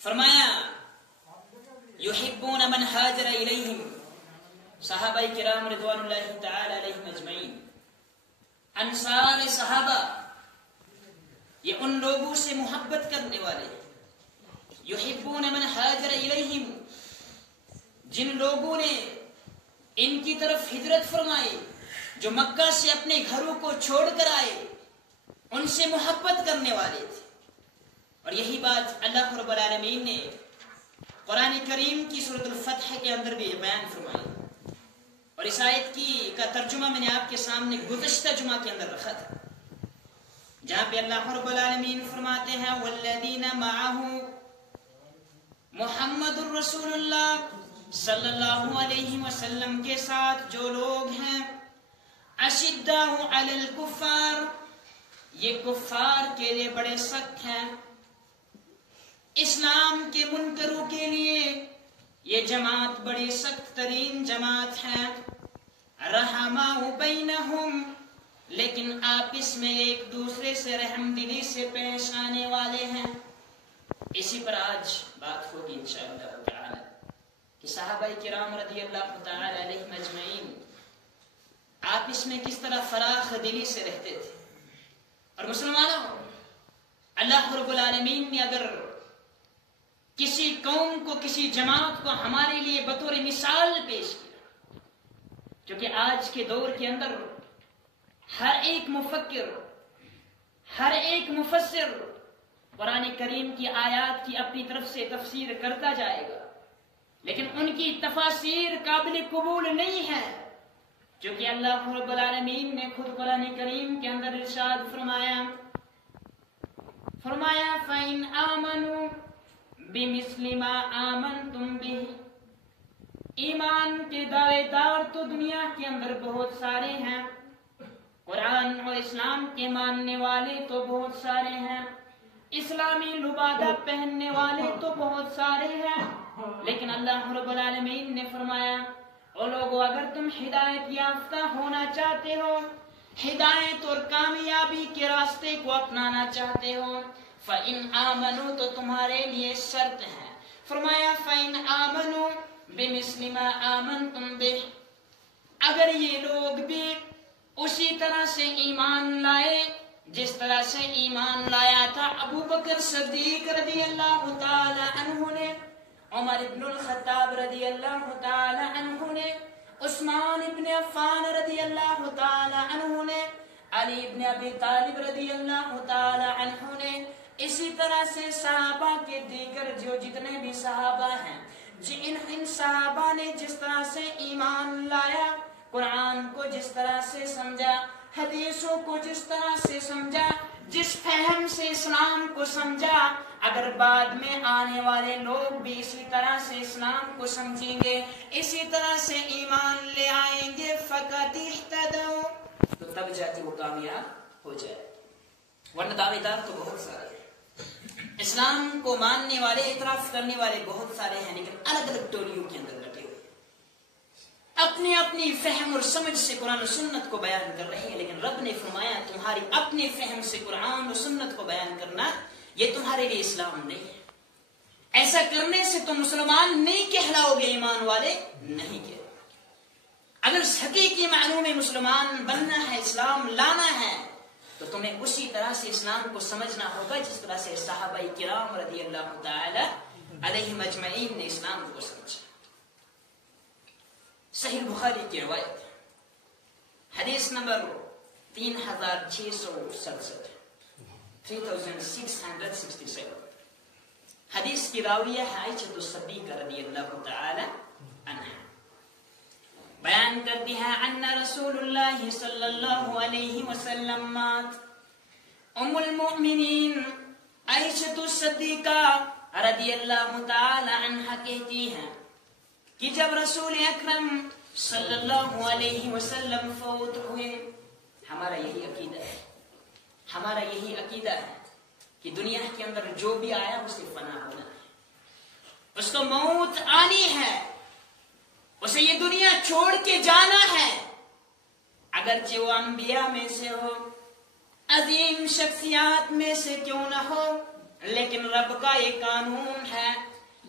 فرمایا یحبون من ہاجر الیہم، صحابہ کرام رضوان اللہ تعالی علیہم اجمعین، انصار صحابہ یہ ان لوگوں سے محبت کرنے والے، یحبون من ہاجر الیہم، جن لوگوں نے ان کی طرف ہجرت فرمائی، جو مکہ سے اپنے گھروں کو چھوڑ کر آئے، ان سے محبت کرنے والے تھے۔ اور یہی بات اللہ رب العالمین نے قرآن کریم کی سورۃ الفتح کے اندر بھی بیان فرمائی، اور اس آیت کا ترجمہ میں نے آپ کے سامنے گزشتہ جمعہ کے اندر رکھا تھا، جہاں پہ اللہ رب العالمین فرماتے ہیں والذین معہ، محمد الرسول اللہ صلی اللہ علیہ وسلم کے ساتھ جو لوگ ہیں، اشداء علی الکفار، یہ کفار کے لیے بڑے سخت ہیں، اسلام کے منکروں کے لیے یہ جماعت بڑی سخت ترین جماعت ہے، رحماء بینہم، لیکن آپس میں ایک دوسرے سے رحم دلی سے پیش آنے والے ہیں۔ اسی پر آج بات ہوگی انشاءاللہ تعالی کہ صحابہ کرام رضی اللہ تعالی علیہم اجمعین آپس میں کس طرح فراخ دلی سے رہتے تھے۔ اور مسلمانوں، اللہ رب العالمین نے اگر کسی قوم کو، کسی جماعت کو ہمارے لیے بطور مثال پیش کیا، کیونکہ آج کے دور کے اندر ہر ایک مفکر، ہر ایک مفسر قرآن کریم کی آیات کی اپنی طرف سے تفسیر کرتا جائے گا، لیکن ان کی تفاسیر قابل قبول نہیں ہے، کیونکہ اللہ رب العالمین نے خود قرآن کریم کے اندر ارشاد فرمایا فَإِنْ آمَنُوا بِمِثْلِ مَا آمَنْتُمْ بِهِ، ایمان کے دعوے دار تو دنیا کے اندر بہت سارے ہیں، قرآن اور اسلام کے ماننے والے تو بہت سارے ہیں، اسلامی لبادہ پہننے والے تو بہت سارے ہیں، لیکن اللہ رب العالمین نے فرمایا او لوگو، اگر تم ہدایت یافتہ ہونا چاہتے ہو، ہدایت اور کامیابی کے راستے کو اپنانا چاہتے ہو، فَإِنْ آمَنُوا، تو تمہارے لیے شرط ہے، فرمایا فَإِنْ آمَنُوا بِمِثْلِ مَا آمَنْتُمْ بِهِ، اگر یہ لوگ بھی اسی طرح سے ایمان لائے جس طرح سے ایمان لایا تھا ابو بکر صدیق رضی اللہ تعالی عنہ نے، عمر ابن الخطاب رضی اللہ تعالی عنہ نے، عثمان ابن عفان رضی اللہ تعالی عنہ نے، علی ابن ابی طالب رضی اللہ تعالی عنہ نے، اسی طرح سے صحابہ کے دیگر جو جتنے بھی صحابہ ہیں، ان صحابہ نے جس طرح سے ایمان لایا، قرآن کو جس طرح سے سمجھا، حدیثوں کو جس طرح سے سمجھا، جس فہم سے اسلام کو سمجھا، اگر بعد میں آنے والے لوگ بھی اسی طرح سے اسلام کو سمجھیں گے، اسی طرح سے ایمان لے آئیں گے، فقط اہتدوا، تو تب جا کے وہ کامیاب ہو جائے، ورنہ دعوے دار تو بہت سارے ہیں، اسلام کو ماننے والے، اعتراف کرنے والے بہت سارے ہیں، لیکن الگ الگ ٹولیوں کے اندر لگے ہوئے، اپنی اپنی فہم اور سمجھ سے قرآن و سنت کو بیان کر رہے ہیں، لیکن رب نے فرمایا تمہاری اپنے فہم سے قرآن و سنت کو بیان کرنا یہ تمہارے لیے اسلام نہیں ہے، ایسا کرنے سے تم مسلمان نہیں کہلاؤ گے، ایمان والے نہیں کہلاؤ۔ اگر حقیقی معنوں میں مسلمان بننا ہے، اسلام لانا ہے، تو تمہیں اسی طرح سے اسلام کو سمجھنا ہوگا جس طرح سے صحابہ کرام رضی اللہ تعالی علیہم اجمعین نے اسلام کو سمجھا۔ صحیح بخاری کی روایت حدیث نمبر 3667، 3667، حدیث کی راویہ ہے عائشہ الصدیقہ رضی اللہ تعالی عنہا، بیان کرتی ہے ان رسول اللہ صلی اللہ علیہ وسلم مات، ام المؤمنین عائشہ الصدیقہ رضی اللہ تعالی عنہا کہتی ہیں کہ جب رسول اکرم صلی اللہ علیہ وسلم فوت ہوئے، ہمارا یہی عقیدہ ہے، ہمارا یہی عقیدہ ہے کہ دنیا کے اندر جو بھی آیا اسے فنا ہونا ہے، اس کو موت آنی ہے، اسے یہ دنیا چھوڑ کے جانا ہے، اگرچہ وہ انبیاء میں سے ہو، عظیم شخصیات میں سے کیوں نہ ہو، لیکن لیکن رب کا یہ قانون ہے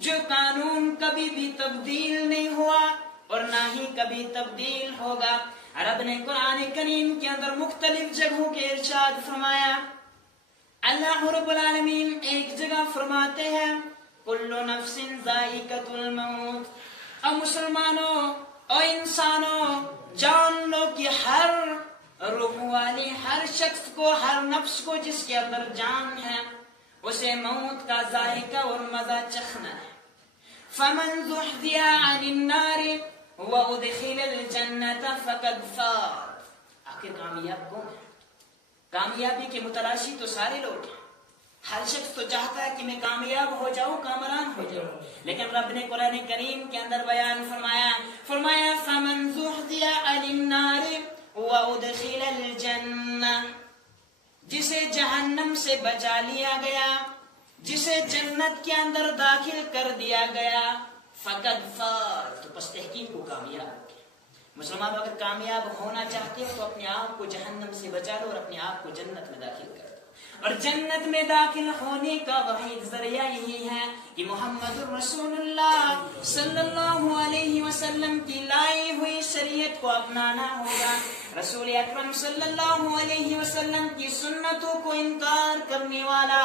جو قانون کبھی بھی تبدیل نہیں ہوا اور نہ ہی کبھی تبدیل ہوگا. رب نے قرآن کریم کے اندر مختلف جگہوں کے ارشاد فرمایا. اللہ رب العالمین ایک جگہ فرماتے ہیں کل نفس ذائقۃ الموت. اور مسلمانوں اور انسانوں جان لو کہ ہر روح والے، ہر شخص کو، ہر نفس کو جس کے اندر جان ہے، اسے موت کا ذائقہ اور مزہ چکھنا ہے. فمن زحزح عن النار وادخل الجنة فقد فاز. آخر کامیاب کون ہے؟ کامیابی کے متلاشی تو سارے لوگ ہیں. ہر شخص تو چاہتا ہے کہ میں کامیاب ہو جاؤں، کامران ہو جاؤں، لیکن رب نے قرآن کریم کے اندر بیان فرمایا فمن زحزح عن النار وادخل الجنة. جسے جہنم سے بچا لیا گیا، جسے جنت کے اندر داخل کر دیا گیا، فقد فاز، تو پس تحقیق کو کامیاب ہو گیا. مسلمان اگر کامیاب ہونا چاہتے ہو تو اپنے آپ کو جہنم سے بچا لو اور اپنے آپ کو جنت میں داخل کر دو. اور جنت میں داخل ہونے کا واحد ذریعہ یہی ہے کہ محمد رسول اللہ صلی اللہ علیہ وسلم کی لائی ہوئی شریعت کو اپنانا ہوگا. رسول اکرم صلی اللہ علیہ وسلم کی سنتوں کو انکار کرنے والا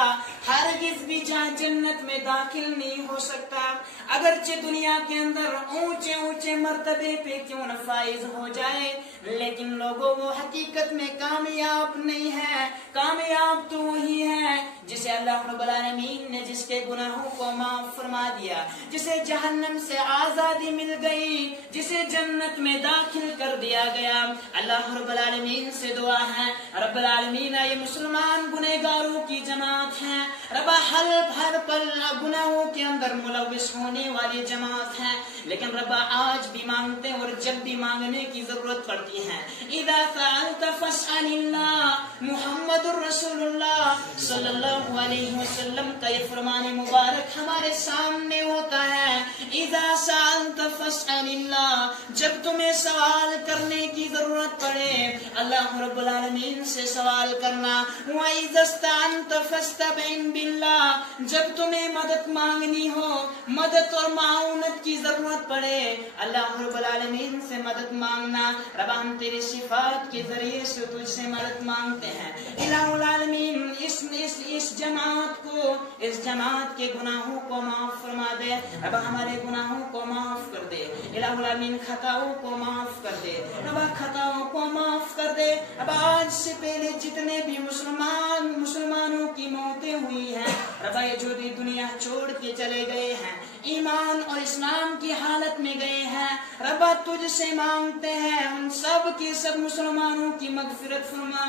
ہرگز بھی جنت میں داخل نہیں ہو سکتا. اگرچہ دنیا کے اندر اونچے اونچے مرتبے پہ کیوں نہ فائز ہو جائے، لیکن لوگوں وہ حقیقت میں کامیاب نہیں ہے. کامیاب تو وہی ہے جسے اللہ رب العالمین نے جس کے گناہوں کو معاف فرما دیا، جسے جہنم سے آزادی مل گئی، جسے جنت میں داخل کر دیا گیا. اللہ رب العالمین سے دعا ہے رب العالمین یہ مسلمان گنہگاروں کی جماعت ہے، رب ہر پل گناہوں کے اندر ملوث ہونے والی جماعت ہے، لیکن رب آج بھی مانگتے اور جب بھی مانگنے کی ضرورت پڑتی ہے. اذا سألت فاسأل اللہ. محمد رسول اللہ صلی اللہ علیہ وسلم کا یہ فرمان مبارک ہمارے سامنے ہوتا ہے. اذا سألت فاسأل اللہ. جب تمہیں سوال کرنے کی ضرورت پڑے اللہ رب العالمین سے سوال کرنا. وَإِذَا اسْتَعَنْتَ فَاسْتَعِنْ بِاللَّهِ. جب تمہیں مدد مانگنی ہو، مدد اور معاونت کی ضرورت پڑے اللہ رب العالمین سے مدد مانگنا. رب ہم تیری صفات کے ذریعے سے تجھ سے مدد مانگتے ہیں. الہ العالمین اس جماعت کو، اس جماعت کے گناہوں کو معاف فرما دے. رب ہمارے گناہوں کو معاف کر دے. الہ العالمین خطاؤں کو معاف کر دے. رب خطاؤں کو معاف کر دے. اب آج سے پہلے جتنے بھی مسلمانوں کی موتیں ہوئی ہیں رب یہ جو بھی دنیا چھوڑ کے چلے گئے ہیں ایمان اور اسلام کی حالت میں گئے ہیں، رب تجھ سے مانگتے ہیں ان سب کی سب مسلمانوں کی مغفرت فرما.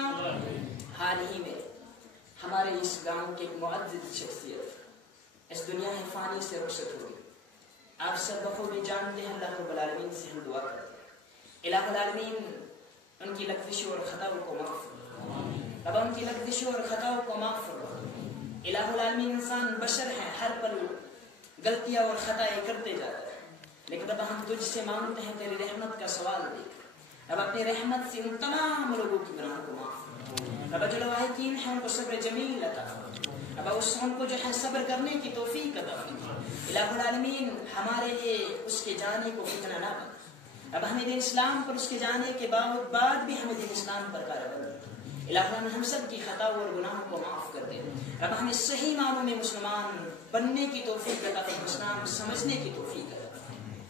حال ہی میں ہمارے اس گاؤں کی ایک معزز شخصیت اس دنیا فانی سے رخصت ہوئی. آپ سب بخوبی جانتے ہیں اللہ رب العالمین سے ہم دعا کرتے ہیں الہ العالمین ان کی لغزشوں اور خطاؤں کو معاف فرما. اب ان کی لغزشوں اور خطاؤں کو معاف فرما. الہ العالمین انسان بشر ہے، ہر پل غلطیاں اور خطائیں کرتے جاتا ہے، لیکن اب ہم تجھ سے مانگتے ہیں تیری رحمت کا سوال دے. اب اپنی رحمت سے ان تمام لوگوں کی گناہوں کو معاف فرما. اب جو لواحقین ہیں ان کو صبر جمیل عطا فرما. اب ان کو جو ہے صبر کرنے کی توفیق عطا فرما. الہ العالمین ہمارے لیے اس کے جانے کو فتنہ نہ بنا. اب ہمیں دین اسلام پر اس کے جانے کے بعد بھی ہمیں دین اسلام پر قائم رکھنا. الہ العالمین ہم سب کی خطاؤں اور گناہوں کو معاف کر دے. رب ہمیں صحیح معنوں میں مسلمان بننے کی توفیق عطا فرما، اسلام سمجھنے کی توفیق عطا فرما.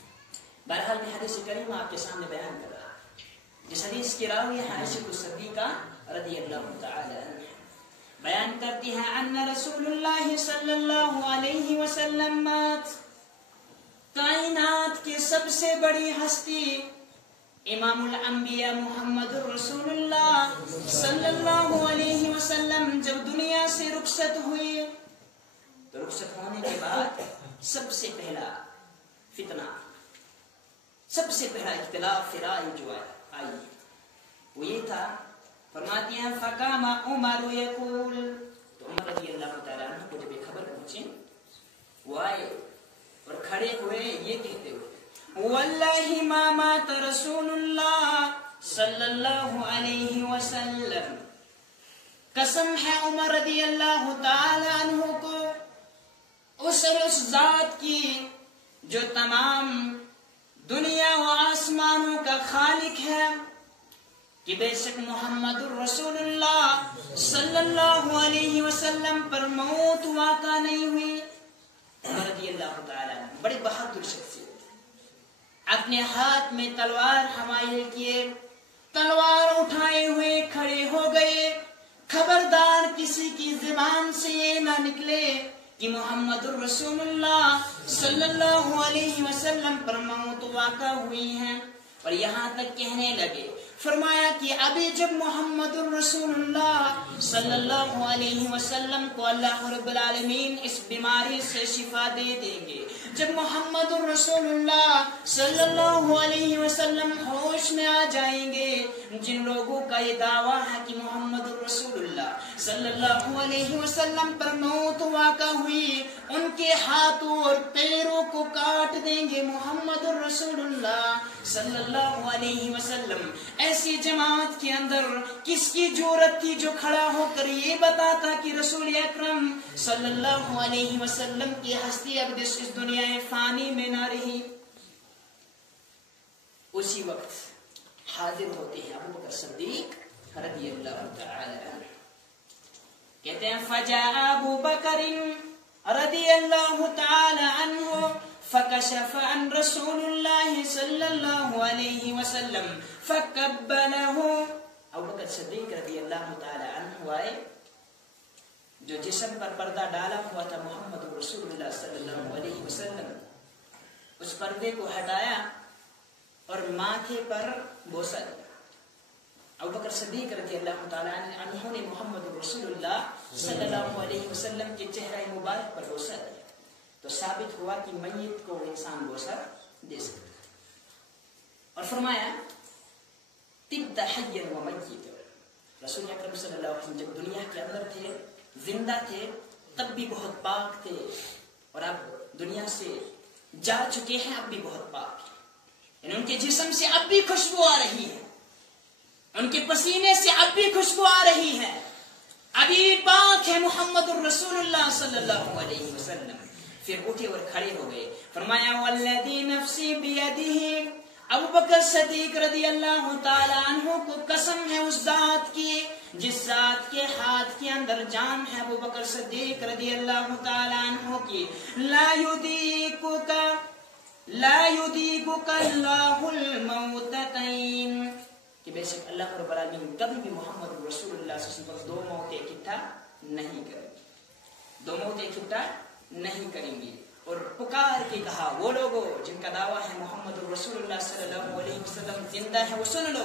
بہرحال میں حدیث کریمہ آپ کے سامنے بیان کر رہا جس حدیث کی راوی ہے عائشہ الصدیقہ رضی اللہ تعالی عنہ، بیان کرتی ہے ان رسول اللہ صلی اللہ علیہ وسلم مات. کائنات کی سب سے بڑی ہستی امام الانبیاء محمد رسول اللہ صلی اللہ علیہ وسلم جب دنیا سے رخصت ہوئی تو رخصت ہونے کے بعد سب سے پہلا فتنہ، سب سے پہلا اختلاف رائے جو آئی وہ یہ تھا. فرماتی ہیں فقام عمر یقول. تو عمر رضی اللہ تعالیٰ عنہ کو جب یہ خبر پہنچی وہ آئے اور کھڑے ہوئے یہ کہتے ہوئے واللہ ما مات رسول اللہ صلی اللہ علیہ وسلم. قسم ہے عمر رضی اللہ تعالی عنہ کو قسم اس ذات کی جو تمام دنیا و آسمانوں کا خالق ہے کہ بے شک محمد الرسول اللہ صلی اللہ علیہ وسلم پر موت واقع نہیں ہوئی. رضی اللہ تعالیٰ عنہ بڑے بہادر شخصیت، اپنے ہاتھ میں تلوار حمایل کیے، تلوار اٹھائے ہوئے کھڑے ہو گئے. خبردار کسی کی زبان سے یہ نہ نکلے کہ محمد الرسول اللہ صلی اللہ علیہ وسلم پر موت واقع ہوئی ہے. اور یہاں تک کہنے لگے، فرمایا کہ ابھی جب محمد الرسول اللہ صلی اللہ علیہ وسلم کو اللہ رب العالمین اس بیماری سے شفا دے دیں گے، جب محمد الرسول اللہ صلی اللہ علیہ وسلم ہوش میں آ جائیں گے، جن لوگوں کا یہ دعویٰ ہے کہ محمد الرسول اللہ صلی اللہ علیہ وسلم پر موت واقع ہوئی، ان کے ہاتھوں اور پیروں کو کاٹ دیں گے محمد الرسول اللہ صلی اللہ علیہ وسلم. ایسی جماعت کے اندر کس کی جرأت تھی جو کھڑا ہو کر یہ بتاتا کہ رسول اکرم صلی اللہ علیہ وسلم کی ہستی اب اس دنیا فانی میں نہ رہی. اسی وقت حاضر ہوتے ہیں ابو بکر صدیق رضی اللہ تعالی عنہ. کہتے ہیں فجاء ابو بکر رضی اللہ تعالی عنہ فکشف عن رسول اللہ صلی اللہ علیہ وسلم فقبلہ. ابو بکر صدیق رضی اللہ تعالی عنہ آئے، جو جسم پر پردہ ڈالا ہوا تھا محمد رسول اللہ صلی اللہ علیہ وسلم، اس پردے کو ہٹایا اور ماتھے پر بوسہ دیا. ابو بکر صدیق رضی اللہ تعالی عنہ نے محمد رسول اللہ صلی اللہ علیہ وسلم کے چہرہ مبارک پر بوسہ دیا تو ثابت ہوا کہ میت کو انسان بوسہ دے سکتا. اور فرمایا طبت حیا و میتا. رسول اکرم صلی اللہ علیہ وسلم جب دنیا کے اندر تھے، زندہ تھے، تب بھی بہت پاک تھے، اور اب دنیا سے جا چکے ہیں اب بھی بہت پاک ہیں. یعنی ان کے جسم سے اب بھی خوشبو آ رہی ہے، ان کے پسینے سے اب بھی خوشبو آ رہی ہے، ابھی پاک ہے محمد الرسول اللہ صلی اللہ علیہ وسلم. پھر اٹھے اور کھڑے ہو گئے. فرمایا والذی نفسی بیدہ. ابو بکر صدیق رضی اللہ تعالی عنہ کو قسم ہے اس ذات کی جس ذات کے ہاتھ کے اندر جان ہے ابو بکر صدیق رضی اللہ تعالی عنہ کی، لا یذیقک اللہ الموتتین، کہ بے شک اللہ رب العالمین کبھی بھی محمد رسول اللہ صلی اللہ علیہ وسلم پر دو موتیں اکٹھا نہیں کریں گے، دو موتیں اکٹھا نہیں کریں گے. اور پکار کے کہا وہ لوگوں جن کا دعویٰ ہے محمد رسول اللہ صلی اللہ علیہ وسلم زندہ ہے وہ سن لو.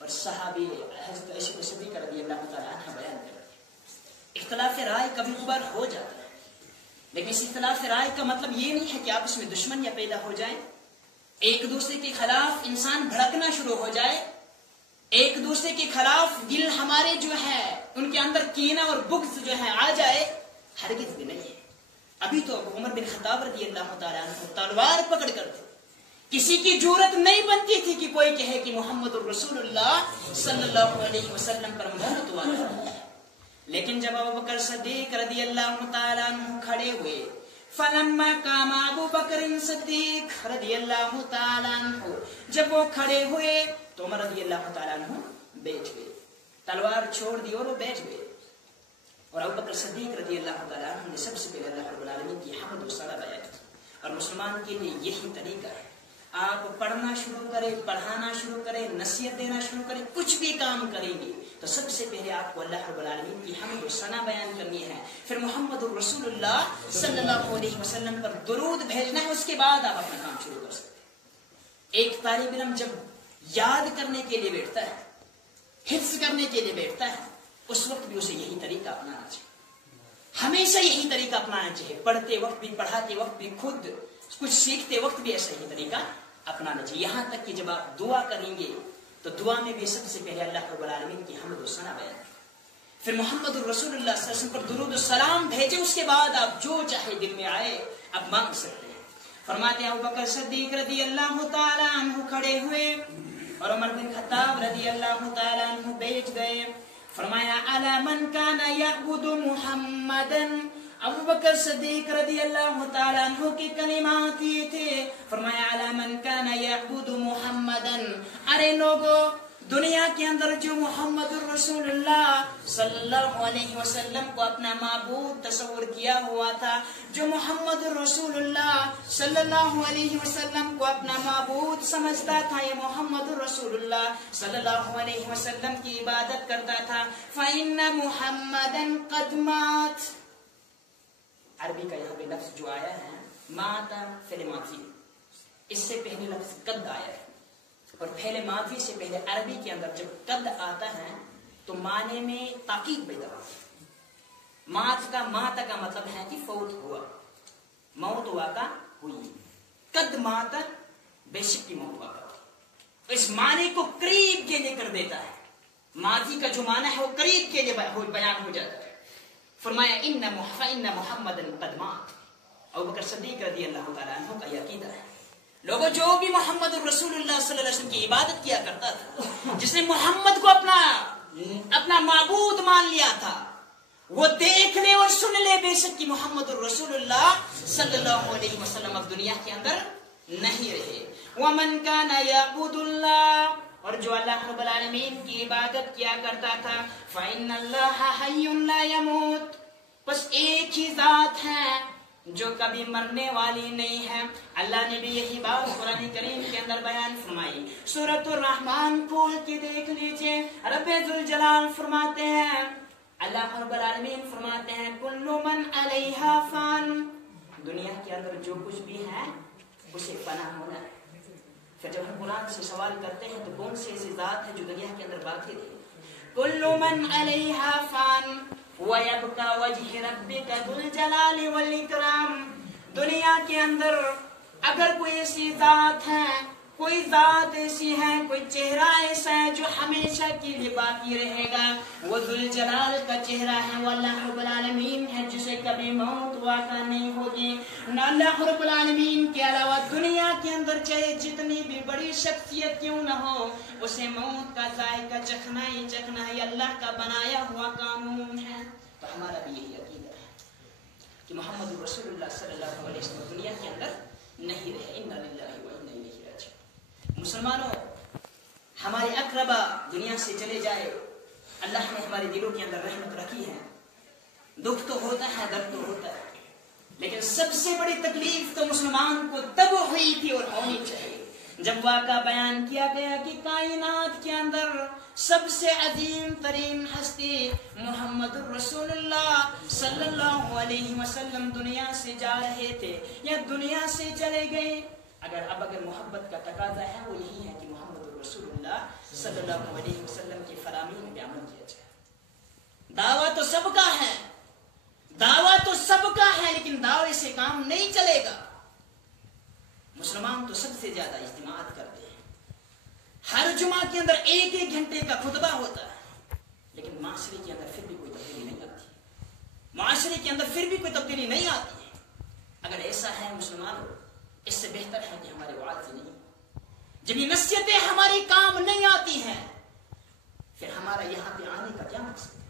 اور صحابی حضرت عائشہ صدیقہ رضی اللہ تعالی عنہ بیان کر رہے ہیں اختلاف رائے کبھی کبھار ہو جاتا ہے، لیکن اس اختلاف رائے کا مطلب یہ نہیں ہے کہ آپ اس میں دشمنیاں پیدا ہو جائیں، ایک دوسرے کے خلاف انسان بھڑکنا شروع ہو جائے، ایک دوسرے کے خلاف دل ہمارے جو ہے ان کے اندر کینہ اور بغض جو ہے آ جائے، ہرگز بھی نہیں ہے. ابھی تو عمر بن خطاب رضی اللہ تعالیٰ عنہ تلوار پکڑ کر تھے، کسی کی جرأت نہیں بنتی تھی کہ کوئی کہے کہ محمد الرسول اللہ صلی اللہ علیہ وسلم پر موت واقع ہے. لیکن جب ابو بکر صدیق رضی اللہ تعالیٰ عنہ کھڑے ہوئے، فلما قام ابو بکر صدیق رضی اللہ تعالیٰ عنہ، جب وہ کھڑے ہوئے تو عمر رضی اللہ تعالیٰ عنہ بیٹھ گئے، تلوار چھوڑ دی اور وہ بیٹھ گئے. اور ابو بکر صدیق رضی اللہ تعالیٰ عنہ نے سب سے پہلے اللہ رب العالمین کی حمد و ثنا بیان کی. اور مسلمان کے لیے یہی طریقہ ہے، آپ پڑھنا شروع کریں، پڑھانا شروع کریں، نصیحت دینا شروع کریں، کچھ بھی کام کریں گے تو سب سے پہلے آپ کو اللہ رب العالمین کی حمد و ثنا بیان کرنی ہے، پھر محمد الرسول اللہ صلی اللہ علیہ وسلم پر درود بھیجنا ہے، اس کے بعد آپ اپنا کام شروع کر سکتے ہیں. ایک طالب علم جب یاد کرنے کے لیے بیٹھتا ہے، حفظ کرنے کے لیے بیٹھتا ہے، اس وقت بھی اسے یہی طریقہ اپنانا چاہیے، ہمیشہ یہی طریقہ اپنانا چاہیے. پڑھتے وقت بھی، پڑھاتے وقت بھی، خود کچھ سیکھتے وقت بھی ایسا ہی طریقہ اپنانا چاہیے. یہاں تک کہ جب آپ دعا کریں گے تو دعا میں بھی سب سے پہلے اللہ رب العالمین کی حمد و ثنا بیان کریں، پھر محمد الرسول اللہ صلی اللہ علیہ وسلم پر درود و سلام بھیجیں، اس کے بعد آپ جو چاہے دل میں آئے آپ مانگ سکتے ہیں. فرماتے ہیں ابو بکر صدیق رضی اللہ تعالی عنہ کھڑے ہوئے اور عمر بن خطاب رضی اللہ تعالی عنہ بیٹھ گئے. فرمایا الا من کان یعبد محمدا. ابو بکر بکر صدیق رضی اللہ تعالیٰ عنہ کی کلمات یہ تھے، فرمایا علی من کان یعبد محمدن، ارے لوگو دنیا کے اندر جو محمد الرسول اللہ صلی اللہ علیہ وسلم کو اپنا معبود تصور کیا ہوا تھا، جو محمد الرسول اللہ صلی اللہ علیہ وسلم کو اپنا معبود سمجھتا تھا، یہ محمد الرسول اللہ صلی اللہ علیہ وسلم کی عبادت کرتا تھا، فَإِنَّ مُحَمَّدًا قَدْ مَاتَ، عربی کا یہاں پہ لفظ جو آیا ہے مات فعل ماضی، اس سے پہلے لفظ قد آیا ہے، اور پہلے ماضی سے پہلے عربی کے اندر جب قد آتا ہے تو معنی میں تاکید پیدا ہوتی ہے۔ مات کا مطلب ہے کہ فوت ہوا، موت ہوا کا ہوئی، قد مات بے شک کی موت ہوا کا، اس معنی کو قریب کے لیے کر دیتا ہے، ماضی کا جو معنی ہے وہ قریب کے لیے بیان ہو جاتا ہے۔ فرمایا ان محمد قد مات، ابوبکر صدیق رضی اللہ تعالیٰ عنہ کا یہ عقیدہ ہے، لوگوں جو بھی محمد الرسول اللہ صلی اللہ علیہ وسلم کی عبادت کیا کرتا تھا، جس نے محمد کو اپنا معبود مان لیا تھا، وہ دیکھ لے اور سن لے بے شک کہ محمد الرسول اللہ صلی اللہ علیہ وسلم اب دنیا کے اندر نہیں رہے۔ وَمَنْ كَانَ يَعْبُدُ اللَّهَ، اور جو اللہ رب العالمین کی عبادت کیا کرتا تھا، فَإِنَّ اللَّهَ حَيٌّ لَا يَمُوتُ، بس ایک ہی ذات ہے جو کبھی مرنے والی نہیں ہے۔ اللہ نے بھی یہی بات قرآن کریم کے اندر بیان فرمائی، سورۃ الرحمن کھول کے دیکھ لیجئے، رب ذوالجلال فرماتے ہیں، اللہ رب العالمین فرماتے ہیں کل من علیہا فان، دنیا کے اندر جو کچھ بھی ہے اسے فنا ہونا ہے۔ پھر جب ہم قرآن سے سوال کرتے ہیں تو کون سے ایسی ذات ہے جو دنیا کے اندر باقی رہے؟ کل من علیہا فان وَيَبْقَى وَجْهِ رَبِّكَ ذُو الْجَلَالِ وَالْإِكْرَامِ، دنیا کے اندر اگر کوئی ایسی ذات ہے، کوئی ذات ایسی ہے، کوئی چہرہ ایسا ہے جو ہمیشہ کے لیے باقی رہے گا، وہ ذو الجلال کا چہرہ ہے، وہ اللہ رب العالمین ہے جسے کبھی موت واقع نہیں ہوگی۔ نہ اللہ رب العالمین کے علاوہ دنیا کے اندر چاہے جتنی بھی بڑی شخصیت کیوں نہ ہو، اسے موت کا ذائقہ چکھنا ہی چکھنا ہے، اللہ کا بنایا ہوا قانون ہے۔ تو ہمارا بھی یہی عقیدہ ہے کہ محمد رسول اللہ صلی اللہ علیہ وسلم دنیا کے اندر نہیں رہے، انا للہ و انا الیہ راجعون۔ مسلمانوں، ہمارے اقربا دنیا سے چلے جائے، اللہ نے ہمارے دلوں کے اندر رحمت رکھی ہے، دکھ تو ہوتا ہے، درد تو ہوتا ہے، لیکن سب سے بڑی تکلیف تو مسلمان کو تب ہوئی تھی اور ہونی چاہیے جب واقعہ بیان کیا گیا کہ کائنات کے اندر سب سے عظیم ترین ہستی محمد الرسول اللہ صلی اللہ علیہ وسلم دنیا سے جا رہے تھے یا دنیا سے چلے گئے۔ اگر محبت کا تقاضا ہے وہ یہی ہے کہ محمد الرسول اللہ صلی اللہ علیہ وسلم کی فراہمی میں عمل کیا جائے۔ دعویٰ تو سب کا ہے، دعویٰ تو سب کا ہے، لیکن دعوے سے کام نہیں چلے گا۔ مسلمان تو سب سے زیادہ اجتماعات کرتے ہیں، ہر جمعہ کے اندر ایک ایک گھنٹے کا خطبہ ہوتا ہے، لیکن معاشرے کے اندر پھر بھی کوئی تبدیلی نہیں آتی، معاشرے کے اندر پھر بھی کوئی تبدیلی نہیں آتی ہے۔ اگر ایسا ہے مسلمانوں، اس سے بہتر ہے کہ ہمارے وعظ نہیں، جب یہ نصیحتیں ہماری کام نہیں آتی ہیں پھر ہمارا یہاں پہ آنے کا کیا مقصد ہے؟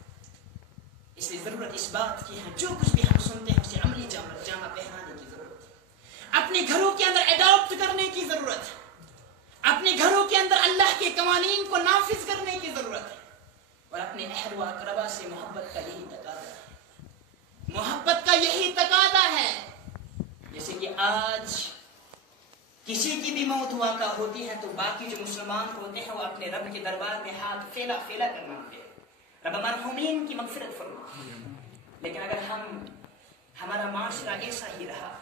اس لیے ضرورت اس بات کی ہے جو کچھ بھی ہم سنتے ہیں اسے عملی جامہ پہنانے کی ضرورت ہے، اپنے گھروں کے اندر اڈاپٹ کرنے کی ضرورت ہے، اپنے گھروں کے اندر اللہ کے قوانین کو نافذ کرنے کی ضرورت ہے، اور اپنے اہل و اقربا سے محبت کا یہی تقاضا ہے، محبت کا یہی تقاضا ہے۔ جیسے کہ آج کسی کی بھی موت واقع ہوتی ہے تو باقی جو مسلمان ہوتے ہیں وہ اپنے رب کے دربار میں ہاتھ پھیلا پھیلا کر مانگتے ہیں، رب مرحومین کی مغفرت فرما۔ لیکن اگر ہمارا معاشرہ ایسا ہی رہا،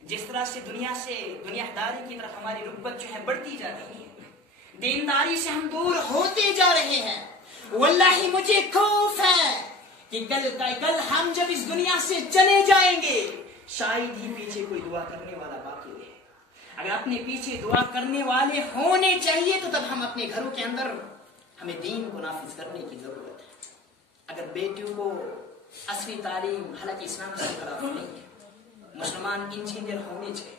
جس طرح سے دنیا داری کی طرف ہماری رغبت جو ہے بڑھتی جا رہی ہے، دینداری سے ہم دور ہوتے جا رہے ہیں، واللہ مجھے خوف ہے کہ کل ہم جب اس دنیا سے چلے جائیں گے شاید ہی پیچھے کوئی دعا کرنے والا باقی رہے۔ اگر اپنے پیچھے دعا کرنے والے ہونے چاہیے تو تب ہم اپنے گھروں کے اندر ہمیں دین کو نافذ کرنے کی ضرورت ہے۔ اگر بیٹیوں کو عصری تعلیم، حالانکہ اسلام سے خلاف نہیں ہے، مسلمان انجینئر ہونے چاہیے،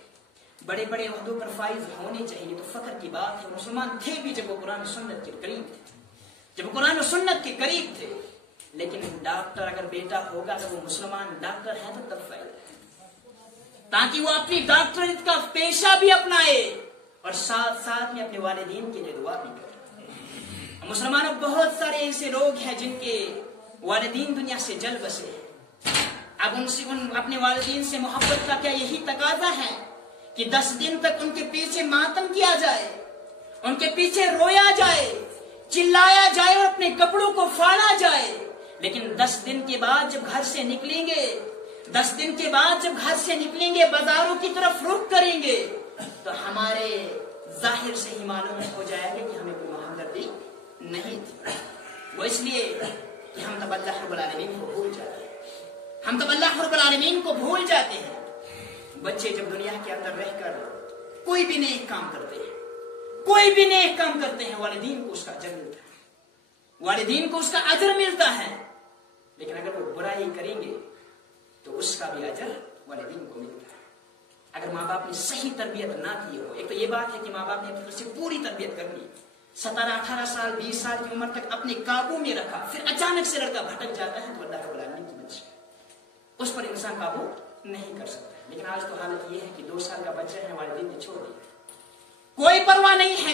بڑے بڑے عہدوں پر فائز ہونے چاہیے، تو فخر کی بات ہے۔ مسلمان تھے بھی جب وہ قرآن و سنت کے قریب تھے، جب وہ قرآن و سنت کے قریب تھے، لیکن ڈاکٹر اگر بیٹا ہوگا تو وہ مسلمان ڈاکٹر ہے تو تب فائدہ ہے، تاکہ وہ اپنی ڈاکٹریت کا پیشہ بھی اپنائے اور ساتھ ساتھ میں اپنے والدین کے لیے دعا بھی کرے۔ مسلمانوں بہت سارے ایسے لوگ ہیں جن کے والدین دنیا سے جل بسے ہیں، اب ان اپنے والدین سے محبت کا کیا یہی تقاضا ہے کہ 10 دن تک ان کے پیچھے ماتم کیا جائے، ان کے پیچھے رویا جائے، چلایا جائے اور اپنے کپڑوں کو پھاڑا جائے، لیکن 10 دن کے بعد جب گھر سے نکلیں گے، 10 دن کے بعد جب گھر سے نکلیں گے بازاروں کی طرف رخ کریں گے تو ہمارے ظاہر سے ہی معلوم ہو جائے گا کہ ہمیں کوئی ہمدردی نہیں تھی، وہ اس لیے کہ ہم تب اللہ رب العالمین کو بھول جاتے ہیں، ہم تب اللہ رب العالمین کو بھول جاتے ہیں۔ بچے جب دنیا کے اندر رہ کر کوئی بھی نیک کام کرتے ہیں، کوئی بھی نیک کام کرتے ہیں، والدین کو اس کا اجر ملتا ہے، والدین کو اس کا اجر ملتا ہے، لیکن اگر وہ برائی کریں گے تو اس کا بھی اجر والدین کو ملتا ہے۔ اگر ماں باپ نے صحیح تربیت نہ کی ہو، ایک تو یہ بات ہے کہ ماں باپ نے اپنی طرف سے پوری تربیت کر لی، 17 18 سال 20 سال کی عمر تک اپنے قابو میں رکھا، پھر اچانک سے لڑکا بھٹک جاتا ہے تو اللہ رب العالمین کی منشا ہے، اس پر انسان قابو نہیں کر سکتا۔ لیکن آج تو حالت یہ ہے کہ 2 سال کا بچہ ہے، والدین نے چھوڑ دیا، کوئی پرواہ نہیں ہے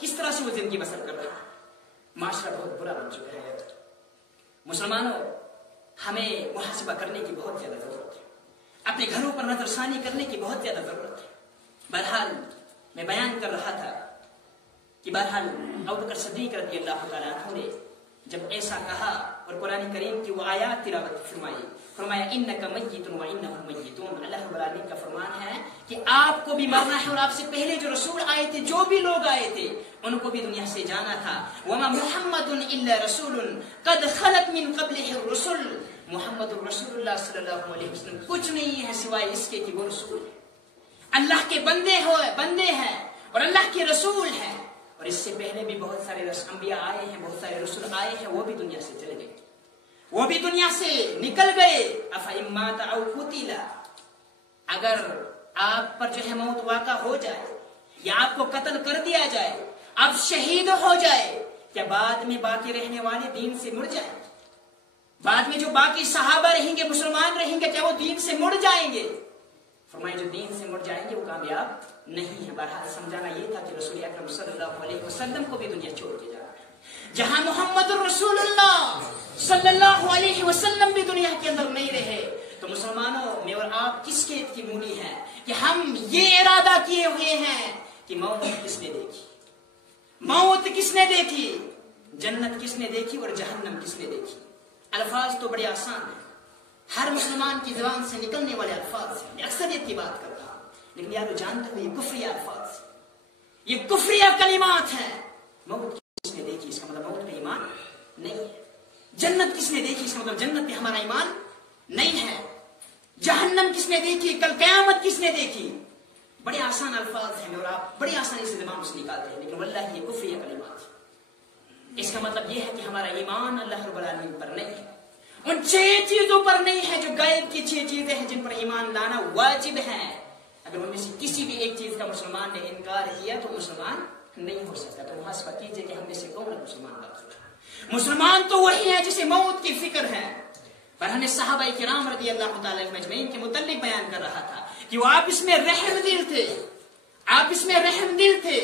کس طرح سے وہ زندگی بسر کر رہا ہے۔ معاشرہ بہت برا بن چکا ہے۔ مسلمانوں، ہمیں محاسبہ کرنے کی بہت زیادہ ضرورت ہے، اپنے گھروں پر نظر ثانی کرنے کی بہت زیادہ ضرورت ہے۔ بہرحال میں بیان کر رہا تھا کہ بہرحال ابوبکر صدیق رضی اللہ تعالیٰ عنہ نے جب ایسا کہا اور قرآن کریم کی وہ آیات تلاوت فرمایا انک میت و انہم میتون، اللہ رب العالمین کا فرمان ہے کہ آپ کو بھی مرنا ہے اور آپ سے پہلے جو رسول آئے تھے، جو بھی لوگ آئے تھے، ان کو بھی دنیا سے جانا تھا۔ وما محمد الا رسول قد خلت من قبلہ الرسل، محمد رسول اللہ صلی اللہ علیہ وسلم کچھ نہیں ہے سوائے اس کے کہ وہ رسول ہے، اللہ کے بندے ہیں اور اللہ کے رسول ہیں، اور اس سے پہلے بھی بہت سارے انبیاء آئے ہیں، بہت سارے رسول آئے ہیں، وہ بھی دنیا سے چلے گئے، وہ بھی دنیا سے نکل گئے۔ افإن مات أو قتل، اگر آپ پر جو ہے موت واقع ہو جائے یا آپ کو قتل کر دیا جائے، آپ شہید ہو جائے، کیا بعد میں باقی رہنے والے دین سے مڑ جائیں؟ بعد میں جو باقی صحابہ رہیں گے، مسلمان رہیں گے، کیا وہ دین سے مڑ جائیں گے؟ فرمایا جو دین سے مڑ جائیں گے وہ کامیاب نہیں ہے۔ بہرحال سمجھانا یہ تھا کہ رسول اکرم صلی اللہ علیہ وسلم کو بھی دنیا چھوڑ کے جانا ہے۔ جہاں محمد الرسول اللہ صلی اللہ علیہ وسلم بھی دنیا کے اندر نہیں رہے تو مسلمانوں، میں اور آپ کس کھیت کی مولی ہیں کہ ہم یہ ارادہ کیے ہوئے ہیں کہ موت کس نے دیکھی، موت کس نے دیکھی، جنت کس نے دیکھی اور جہنم کس نے دیکھی۔ الفاظ تو بڑے آسان ہیں، ہر مسلمان کی زبان سے نکلنے والے الفاظ ہیں، میں اکثریت کی بات کرتا ہوں، لیکن یارو جانتے ہوئے یہ کفریہ الفاظ، یہ کفریہ کلمات ہیں۔ موت کس نے دیکھی، اس کا مطلب موت پہ ایمان نہیں ہے۔ جنت کس نے دیکھی، اس کا مطلب جنت پہ ہمارا ایمان نہیں ہے۔ جہنم کس نے دیکھی، کل قیامت کس نے دیکھی۔ بڑے آسان الفاظ ہیں اور آپ بڑی آسانی سے زبان سے نکالتے ہیں، لیکن واللہ یہ کفریہ کلمات ہے۔ اس کا مطلب یہ ہے کہ ہمارا ایمان اللہ رب العالمین پر نہیں ہے، ان 6 چیزوں پر نہیں ہے جو غیب کی 6 چیزیں ہیں جن پر ایمان لانا واجب ہے۔ اگر ان میں سے کسی بھی ایک چیز کا مسلمان نے انکار کیا تو مسلمان نہیں ہو سکتا۔ تو محاسبہ کیجئے کہ ہم میں سے کون مسلمان بات ہوتا ہے۔ مسلمان تو وہی ہے جسے موت کی فکر ہے۔ پر ہمیں صحابہ کرام رضی اللہ تعالی عنہم اجمعین کے متعلق بیان کر رہا تھا کہ وہ آپ اس میں رحم دل تھے، آپ اس میں رحم دل تھے۔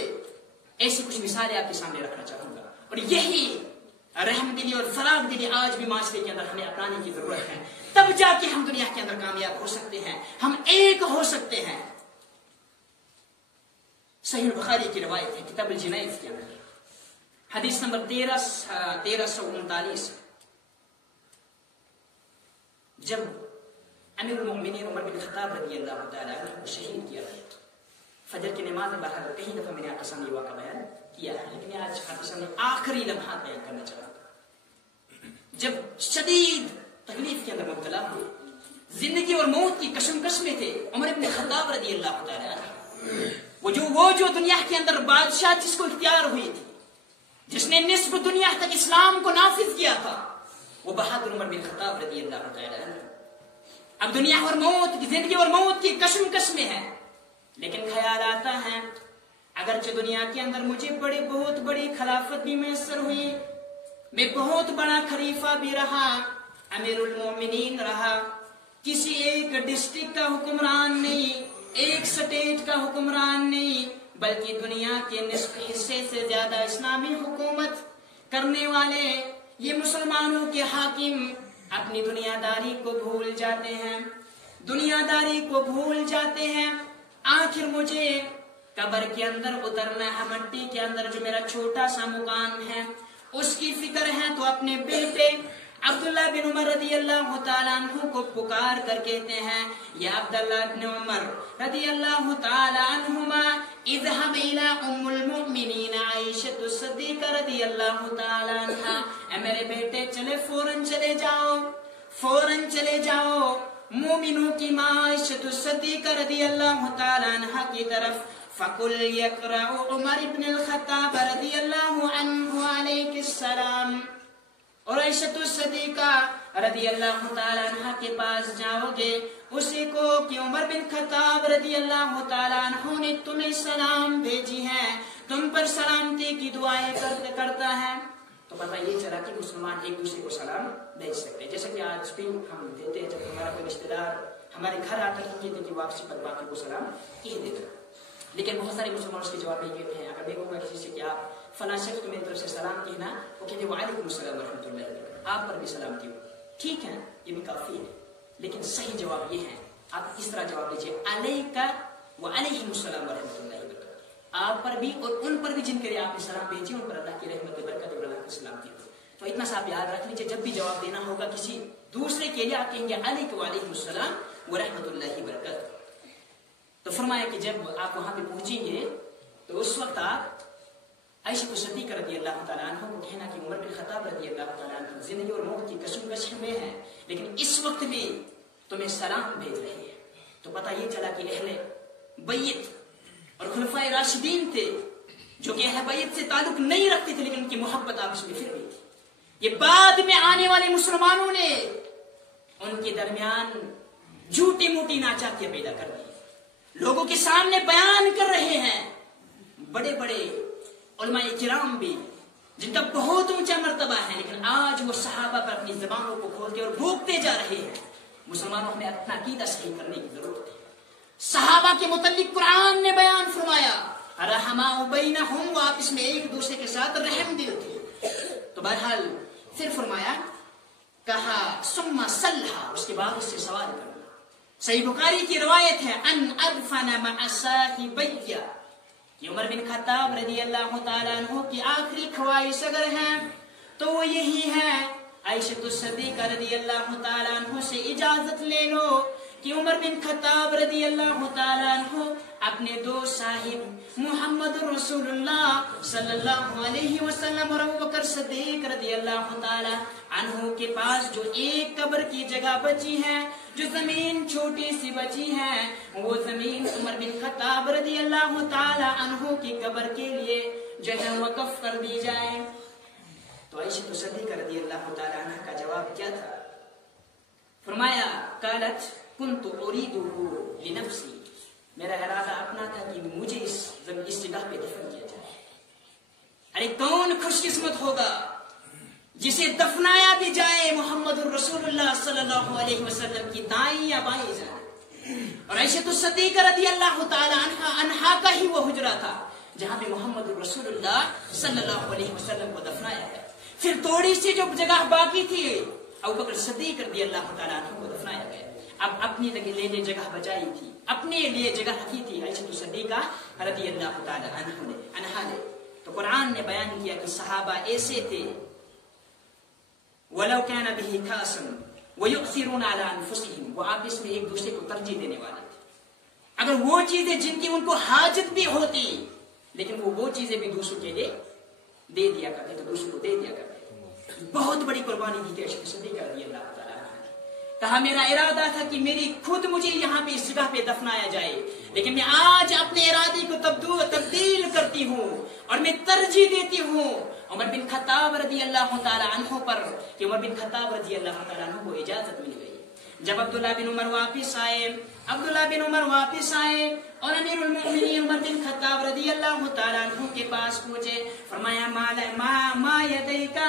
ایسی کچھ مثالیں آپ کے سامنے رکھنا چاہوں گا، اور یہی رحم دلی اور فراغ دلی آج بھی معاشرے کے اندر ہمیں اپنانے کی ضرورت ہے، تب جا کے ہم دنیا کے اندر کامیاب ہو سکتے ہیں، ہم ایک ہو سکتے ہیں۔ صحیح بخاری کی روایت ہے کتاب الجنائز کے اندر، حدیث نمبر 1339، جب امیر المؤمنین عمر بن خطاب رضی اللہ تعالی عنہ کو شہید کیا گیا، فجر کی نماز میں باہر کئی دفعہ میں نے آپ کے سامنے واقعہ بیان کیا ہے، لیکن میں آج آپ کے سامنے آخری لمحات بیان کرنا چاہتا ہوں۔ جب شدید تکلیف کے اندر مبتلا ہوئے، زندگی اور موت کی کشمکش میں تھے، عمر بن خطاب رضی اللہ تعالی عنہ، وہ جو دنیا کے اندر بادشاہ جس کو اختیار ہوئی تھی، جس نے نصف دنیا تک اسلام کو نافذ کیا تھا، وہ بہادر عمر بن خطاب رضی اللہ تعالی عنہ اب دنیا اور موت کی، زندگی اور موت کی کشمکش میں ہے، لیکن خیال آتا ہے اگرچہ دنیا کے اندر مجھے بہت بڑی خلافت بھی میسر ہوئی، میں بہت بڑا خلیفہ بھی رہا، امیر المومنین رہا، کسی ایک ڈسٹرکٹ کا حکمران نہیں، ایک سٹیٹ کا حکمران نہیں، بلکہ دنیا کے نصف حصے سے زیادہ اسلامی حکومت کرنے والے یہ مسلمانوں کے حاکم اپنی دنیا داری کو بھول جاتے ہیں، دنیا داری کو بھول جاتے ہیں۔ آخر مجھے قبر کے اندر اترنا ہے، مٹی کے اندر جو میرا چھوٹا سا مکان ہے اس کی فکر ہے، تو اپنے بیٹے عبداللہ بن عمر رضی اللہ تعالیٰ عنہ کو پکار کر کہتے ہیں، یا عبداللہ بن عمر رضی اللہ تعالیٰ عنہما اذهب الى ام المؤمنین عائشہ الصدیقہ رضی اللہ تعالیٰ عنہا، اے میرے بیٹے چلے فوراً چلے جاؤ، فوراً چلے جاؤ مومنوں کی ماں عائشہ الصدیقہ رضی اللہ تعالیٰ عنہا کی طرف، فقل یقرأ عمر بن الخطاب رضی اللہ عنہ علیہ السلام، اور عائشہ الصدیقہ رضی اللہ تعالیٰ عنہ کے پاس جاؤ گے، اسی کو کہ عمر بن خطاب رضی اللہ تعالیٰ عنہ نے تمہیں سلام بھیجی ہے، تم پر سلامتی کی دعائیں کرتا ہے۔ تو پتہ یہ چلا کہ مسلمان ایک دوسرے کو سلام بھیج سکتے ہیں، جیسا کہ آج بھی ہم دیتے ہیں، جب ہمارا کوئی رشتہ دار ہمارے گھر آتا ہے کہتے ہیں کہ واپسی پر باقی کو سلام کہہ دیتا ہے، لیکن بہت سارے مسلمان اس کے جواب نہیں کہتے ہیں۔ اگر دیکھوں گا کسی سے کہ آپ فلاں شخص کو میری طرف سے سلام کہنا، وہ کہتے ہیں وعلیکم السلام ورحمۃ اللہ وبرکاتہ، آپ پر بھی سلامتی ہو، ٹھیک ہے یہ بھی کافی ہے، لیکن صحیح جواب یہ ہے، آپ اس طرح جواب دیجیے علیک وعلیہم السلام ورحمۃ اللہ وبرکاتہ، آپ پر بھی اور ان پر بھی جن کے لیے آپ نے سلام بھیجی ان پر اللہ کی رحمت برکت اور اللہ کی سلامتی ہو۔ تو اتنا سا آپ یاد رکھ لیجیے، جب بھی جواب دینا ہوگا کسی دوسرے کے لیے آپ کہیں گے علیک وعلیہم السلام ورحمۃ اللہ وبرکاتہ۔ تو فرمایا کہ جب آپ وہاں پہ پہنچیں گے تو اس وقت آپ عائشہ صدیقہ رضی اللہ تعالیٰ عنہ کو کہنا کہ عمر بن خطاب رضی اللہ تعالیٰ عنہ زندگی اور موت کی کشمکش میں ہے، لیکن اس وقت بھی تمہیں سلام بھیج رہے ہیں۔ تو پتہ یہ چلا کہ اہل بیت اور خلفائے راشدین تھے جو کہ اہل بیت سے تعلق نہیں رکھتے تھے، لیکن ان کی محبت آپس میں پھر بھی تھی۔ یہ بعد میں آنے والے مسلمانوں نے ان کے درمیان جھوٹی موٹی ناچاکیاں پیدا کر دی، لوگوں کے سامنے بیان کر رہے ہیں، بڑے بڑے علماء کرام بھی جن کا بہت اونچا مرتبہ ہے، لیکن آج وہ صحابہ پر اپنی زبانوں کو کھولتے اور بھوکتے جا رہے ہیں۔ مسلمانوں ہمیں اپنا عقیدہ صحیح کرنے کی ضرورت ہے۔ صحابہ کے متعلق قرآن نے بیان فرمایا رحماء بینہم، وہ آپس میں ایک دوسرے کے ساتھ رحم دل تھے۔ تو بہرحال پھر فرمایا، کہا ثم صلح، اس کے بعد اس سے سوال کرنا۔ صحیح بخاری کی روایت ہے ان ادفن مع صاحبی، کہ عمر بن خطاب رضی اللہ تعالیٰ عنہ کی آخری خواہش اگر ہے تو وہ یہی ہے، عائشہ الصدیقہ رضی اللہ تعالیٰ عنہ سے اجازت لے لو کہ عمر بن خطاب رضی اللہ تعالیٰ عنہ اپنے دو صاحب محمد رسول اللہ صلی اللہ علیہ وسلم اور ابوبکر صدیق رضی اللہ تعالیٰ عنہ کے پاس جو ایک قبر کی جگہ بچی ہے، جو زمین چھوٹی سی بچی ہے، وہ زمین عمر بن خطاب رضی اللہ تعالیٰ عنہ کی قبر کے لیے جو ہے وقف کر دی جائے۔ تو عائشہ صدیقہ رضی اللہ تعالیٰ عنہ کا جواب کیا تھا؟ فرمایا قالت کنت اریدہ لنفسی، میرا ارادہ اپنا تھا کہ مجھے اس جگہ پہ دفن کیا جائے۔ ارے کون خوش قسمت ہوگا جسے دفنایا بھی جائے محمد الرسول اللہ صلی اللہ علیہ وسلم کی دائیں یا بائیں جائے۔ اور عائشہ صدیقہ رضی اللہ تعالی عنہا کا ہی وہ حجرہ تھا جہاں پہ محمد الرسول اللہ صلی اللہ علیہ وسلم کو دفنایا گیا۔ پھر تھوڑی سی جو جگہ باقی تھی ابوبکر صدیق رضی اللہ تعالی عنہ کو دفنایا گیا۔ اب اپنی لیے جگہ بچائی تھی، اپنے لیے جگہ رکھی تھی عائشہ صدیقہ رضی اللہ تعالی عنہا نے۔ تو قرآن نے بیان کیا کہ صحابہ ایسے تھے وَلَوْ كَانَ بِهِ خَاصٌ وَيُؤْثِرُونَ عَلَىٰ أَنفُسِهِمْ، وہ آپس میں ایک دوسرے کو ترجیح دینے والے تھے۔ اگر وہ چیزیں جن کی ان کو حاجت بھی ہوتی لیکن وہ چیزیں بھی دوسروں کے لیے دے دیا کرتے، تو دوسروں کو دے دیا کرتے۔ بہت بڑی قربانی دی تھی عائشہ صدیقہ رضی اللہ تعالیٰ عنہ نے۔ کہا میرا ارادہ تھا کہ میری خود مجھے یہاں پہ اس جگہ پہ دفنایا جائے، لیکن میں آج اپنے ارادے کو تبدیل کرتی ہوں اور میں ترجیح دیتی ہوں عمر بن خطاب رضی اللہ تعالیٰ عنہ پر، کہ عمر بن خطاب رضی اللہ تعالیٰ عنہ کو اجازت مل گئی۔ جب عبداللہ بن عمر واپس آئے اور امیر المؤمنین عمر بن خطاب رضی اللہ تعالیٰ عنہ کے پاس پہنچے، فرمایا ما یدیکا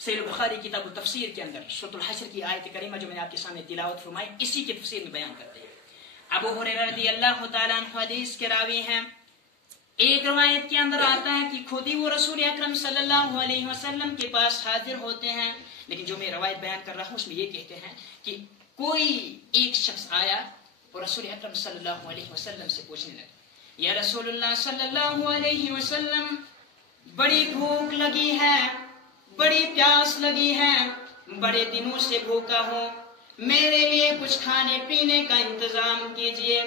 صحیح بخاری کتاب التفسیر کے اندر سورۃ الحشر کی آیت کریمہ جو میں نے آپ کے سامنے تلاوت فرمائی اسی کی تفسیر میں بیان کرتے ہیں. ابو ہریرہ رضی اللہ تعالیٰ عنہ حدیث کے راوی ہیں. ایک روایت کے اندر آتا ہے کہ خود ہی وہ رسول اکرم صلی اللہ علیہ وسلم کے پاس حاضر ہوتے ہیں. لیکن جو میں روایت بیان کر رہا ہوں اس میں یہ کہتے ہیں کہ کوئی ایک شخص آیا اور رسول اکرم صلی اللہ علیہ وسلم سے پوچھنے لگا, یا رسول اللہ صلی اللہ علیہ وسلم, بڑی بھوک لگی ہے, بڑی پیاس لگی ہے, بڑے دنوں سے بھوکا ہوں, میرے لیے کچھ کھانے پینے کا انتظام کیجئے.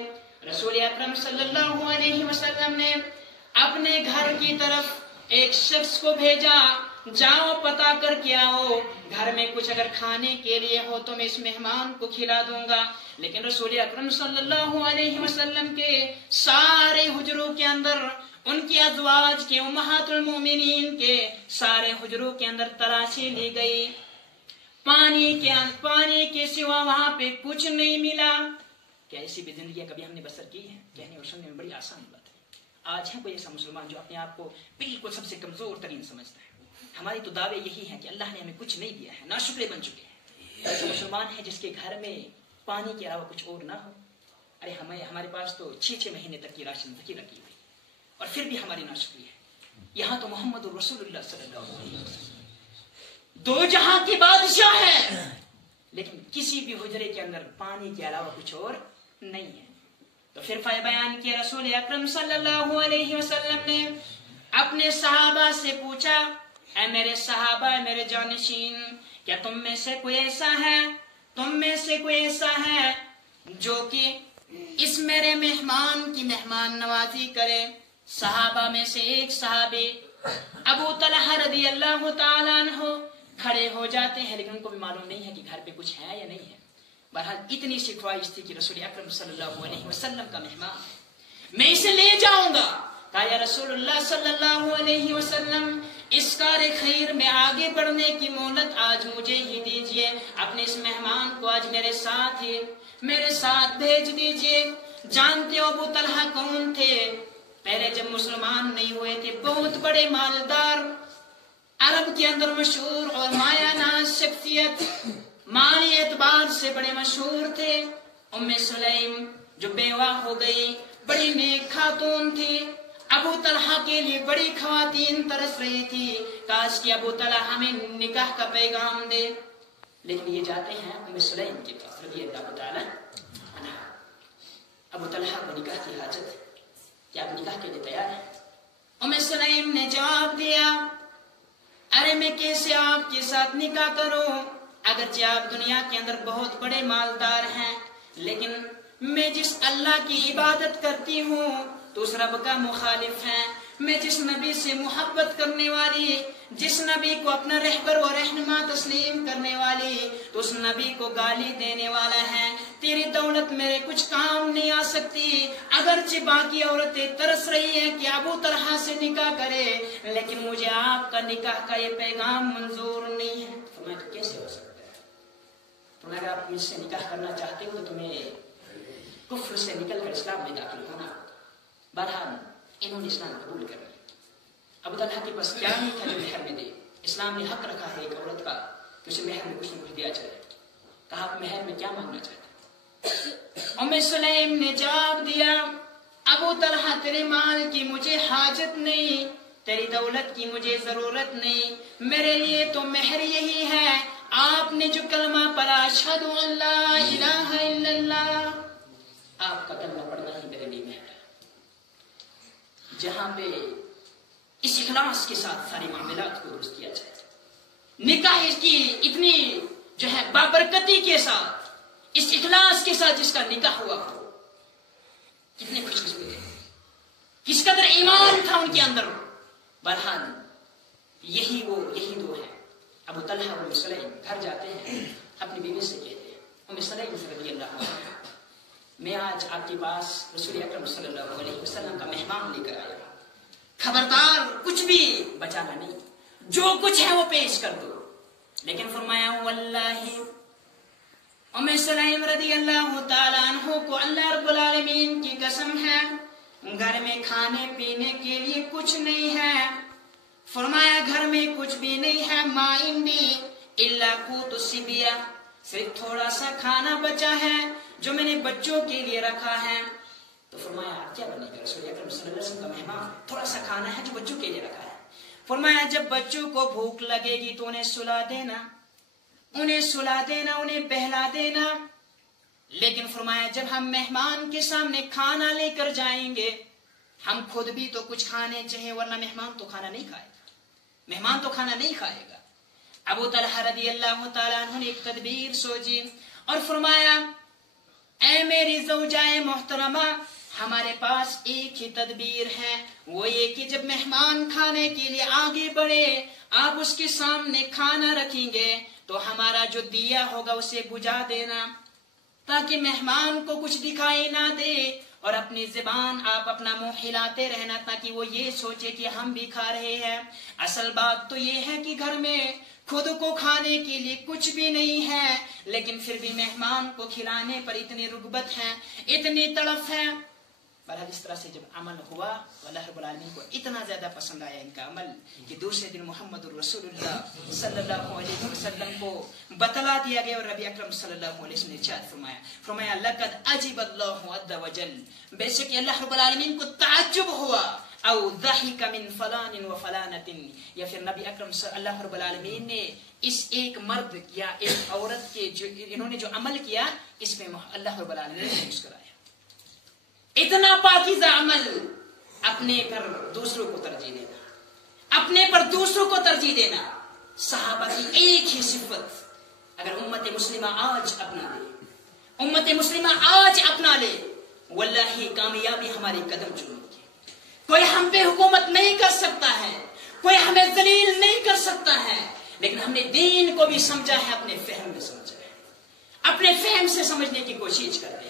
رسول اکرم صلی اللہ علیہ وسلم نے اپنے گھر کی طرف ایک شخص کو بھیجا, جاؤ پتا کر کے آؤ, گھر میں کچھ اگر کھانے کے لیے ہو تو میں اس مہمان کو کھلا دوں گا. لیکن رسول اکرم صلی اللہ علیہ وسلم کے سارے حجروں کے اندر, ان کی ازواج کے امہات المومنین کے سارے حجروں کے اندر تلاشی لی گئی, پانی کے سوا وہاں پہ کچھ نہیں ملا. کیا ایسی بھی زندگیاں کبھی ہم نے بسر کی ہے؟ کہنے اور سننے میں بڑی آسان بات ہے. آج ہے کوئی ایسا مسلمان جو اپنے آپ کو بالکل سب سے کمزور ترین سمجھتا ہے؟ ہماری تو دعوے یہی ہے کہ اللہ نے ہمیں کچھ نہیں دیا ہے, ناشکرے بن چکے ہیں. ایسا مسلمان ہے جس کے گھر میں پانی کے علاوہ کچھ اور نہ ہو. ارے ہمارے پاس تو 6 مہینے تک کی راشن ذخیرہ کی ہوئی, اور پھر بھی ہماری ناشکری ہے. یہاں تو محمد رسول اللہ صلی اللہ علیہ وسلم 2 جہاں کی بادشاہ ہے, لیکن کسی بھی حجرے کے اندر پانی کے علاوہ کچھ اور نہیں ہے. تو پھر بیان کیا رسول اکرم صلی اللہ علیہ وسلم نے اپنے صحابہ سے پوچھا, اے میرے صحابہ, اے میرے جانشین, کیا تم میں سے کوئی ایسا ہے جو کہ اس میرے مہمان کی مہمان نوازی کرے؟ صحابہ میں سے ایک صحابی ابو طلحہ رضی اللہ تعالیٰ عنہ کھڑے ہو جاتے ہیں, لیکن ان کو بھی معلوم نہیں ہے کہ گھر پہ کچھ ہے یا نہیں ہے. بہرحال اتنی سی خواہش تھی کہ رسول اکرم صلی اللہ علیہ وسلم کا مہمان, میں اسے لے جاؤں گا. کہا یا رسول اللہ صلی اللہ علیہ وسلم, اس کار خیر میں آگے بڑھنے کی مہلت آج مجھے ہی دیجئے. اپنے اس مہمان کو آج میرے ساتھ بھیج دیجئے. جانتے ہو ابو طلحہ کون تھے؟ پہلے جب مسلمان نہیں ہوئے تھے بہت بڑے مالدار, عرب کے اندر مشہور اور مایہ ناز شخصیت, مالی اعتبار سے بڑے مشہور تھے. ام سلیم جو بیوہ ہو گئی, بڑی نیک خاتون تھی. ابو طلحہ کے لیے بڑی خواتین ترس رہی تھی, کاش کہ ابو طلحہ ہمیں نکاح کا پیغام دے. لیکن یہ جاتے ہیں ام سلیم کے پاس رضی اللہ تعالیٰ عنہ. ابو طلحہ کو نکاح کی حاجت, کیا آپ نکاح کے لیے تیار ہیں؟ ام سلیم نے جواب دیا, ارے میں کیسے آپ کے ساتھ نکاح کروں؟ اگرچہ آپ دنیا کے اندر بہت بڑے مالدار ہیں, لیکن میں جس اللہ کی عبادت کرتی ہوں تو اس رب کا مخالف ہے. میں جس نبی سے محبت کرنے والی, جس نبی کو اپنا رہبر و رہنما تسلیم کرنے والی, تو اس نبی کو گالی دینے والا ہے. تیری دولت میرے کچھ کام نہیں آ سکتی. اگرچہ باقی عورتیں ترس رہی ہیں کہ ابو طلحہ سے نکاح کرے, لیکن مجھے آپ کا نکاح کا یہ پیغام منظور نہیں ہے. فرمایا تو کیسے ہو سکتا ہے؟ تو اگر آپ مجھ سے نکاح کرنا چاہتے ہو تو تمہیں کفر سے نکل کر اسلام میں داخل ہونا. بہرحال انہوں نے اسلام قبول کر لیا. ابو طلحہ کے پاس کیا نہیں تھا جو مہر میں دے. اسلام نے حق رکھا ہے ایک عورت کا کہ اسے مہر میں کچھ نہ کچھ دیا جائے. کہا آپ مہر میں کیا مانگنا چاہتے؟ ام سلیم نے جواب دیا, ابو طلحہ تیرے مال کی مجھے حاجت نہیں, تیری دولت کی مجھے ضرورت نہیں, میرے لیے تو مہر یہی ہے, آپ نے جو کلمہ پڑھا اشہد ان لا الہ الا اللہ, آپ کا کلمہ پڑھنا ہی میرے لیے مہر ہے. جہاں پہ اس اخلاص کے ساتھ سارے معاملات کو درست کیا جائے, نکاح اس کی اتنی جو ہے بابرکتی کے ساتھ, اس اخلاص کے ساتھ جس کا نکاح ہوا ہو, کتنے خوش قسمت ہیں, کس قدر ایمان تھا ان کے اندر. بہرحال یہی دو ہیں. ابو طلحہ اور ام سلیم گھر جاتے ہیں, اپنی بیوی سے کہتے ہیں, ام سلیم رضی اللہ عنہ, میں آج آپ کے پاس رسول اکرم صلی اللہ علیہ وسلم کا مہمان لے کر آیا, خبردار کچھ بھی بچانا نہیں, جو کچھ ہے وہ پیش کر دو. لیکن فرمایا واللہ, ام سلیم رضی اللہ تعالیٰ عنہ کو اللہ رب العالمین کی قسم ہے, گھر میں کھانے پینے کے لیے کچھ نہیں ہے. فرمایا گھر میں کچھ بھی نہیں ہے، ما عندی الا قوت الصبیہ، صرف تھوڑا سا کھانا بچا ہے جو میں نے بچوں کے لیے رکھا ہے۔ تو فرمایا کیا بنے گا؟ رسول اکرم صلی اللہ علیہ وسلم کا مہمان، تھوڑا سا کھانا ہے جو بچوں کے لیے رکھا ہے۔ فرمایا جب بچوں کو بھوک لگے گی تو انہیں سلا دینا، انہیں بہلا دینا۔ لیکن فرمایا جب ہم مہمان کے سامنے کھانا لے کر جائیں گے، ہم خود بھی تو کچھ کھانے چاہیے، ورنہ مہمان تو کھانا نہیں کھائے گا۔ ابو طلحہ رضی اللہ تعالیٰ عنہ نے ایک تدبیر سوچی اور فرمایا اے میری زوجائے محترمہ، ہمارے پاس ایک ہی تدبیر ہے، وہ یہ کہ جب مہمان کھانے کے لیے آگے بڑھے، آپ اس کے سامنے کھانا رکھیں گے تو ہمارا جو دیا ہوگا اسے بجھا دینا، تاکہ مہمان کو کچھ دکھائی نہ دے، اور اپنی زبان آپ اپنا منہ ہلاتے رہنا تاکہ وہ یہ سوچے کہ ہم بھی کھا رہے ہیں۔ اصل بات تو یہ ہے کہ گھر میں خود کو کھانے کے لیے کچھ بھی نہیں ہے، لیکن پھر بھی مہمان کو کھلانے پر اتنی رغبت ہے، اتنی تڑپ ہے۔ بہرحال اس طرح سے جب عمل ہوا تو اللہ رب العالمین کو اتنا زیادہ پسند آیا ان کا عمل کہ دوسرے دن محمد الرسول اللہ صلی اللہ علیہ وسلم کو بتلا دیا گیا، اور نبی اکرم صلی اللہ علیہ وسلم نے ارشاد فرمایا لقد عجب اللہ عز وجل، بے شک اللہ رب العالمین کو تعجب ہوا، او ضحک من فلان و فلانۃ، یا پھر نبی اکرم صلی اللہ رب العالمین نے اس ایک مرد یا ایک عورت کے جو انہوں نے جو عمل کیا، اس میں اللہ رب العالمین نے مسکرایا۔ اتنا پاکیزہ عمل، اپنے پر دوسروں کو ترجیح دینا، صحابہ کی ایک ہی صفت اگر امت مسلمہ آج اپنا لے، واللہ کامیابی ہماری قدم چومے گی۔ کوئی ہم پہ حکومت نہیں کر سکتا ہے، کوئی ہمیں ذلیل نہیں کر سکتا ہے، لیکن ہم نے دین کو بھی سمجھا ہے، اپنے فہم میں سمجھا ہے، اپنے فہم سے سمجھنے کی کوشش کرتے ہیں۔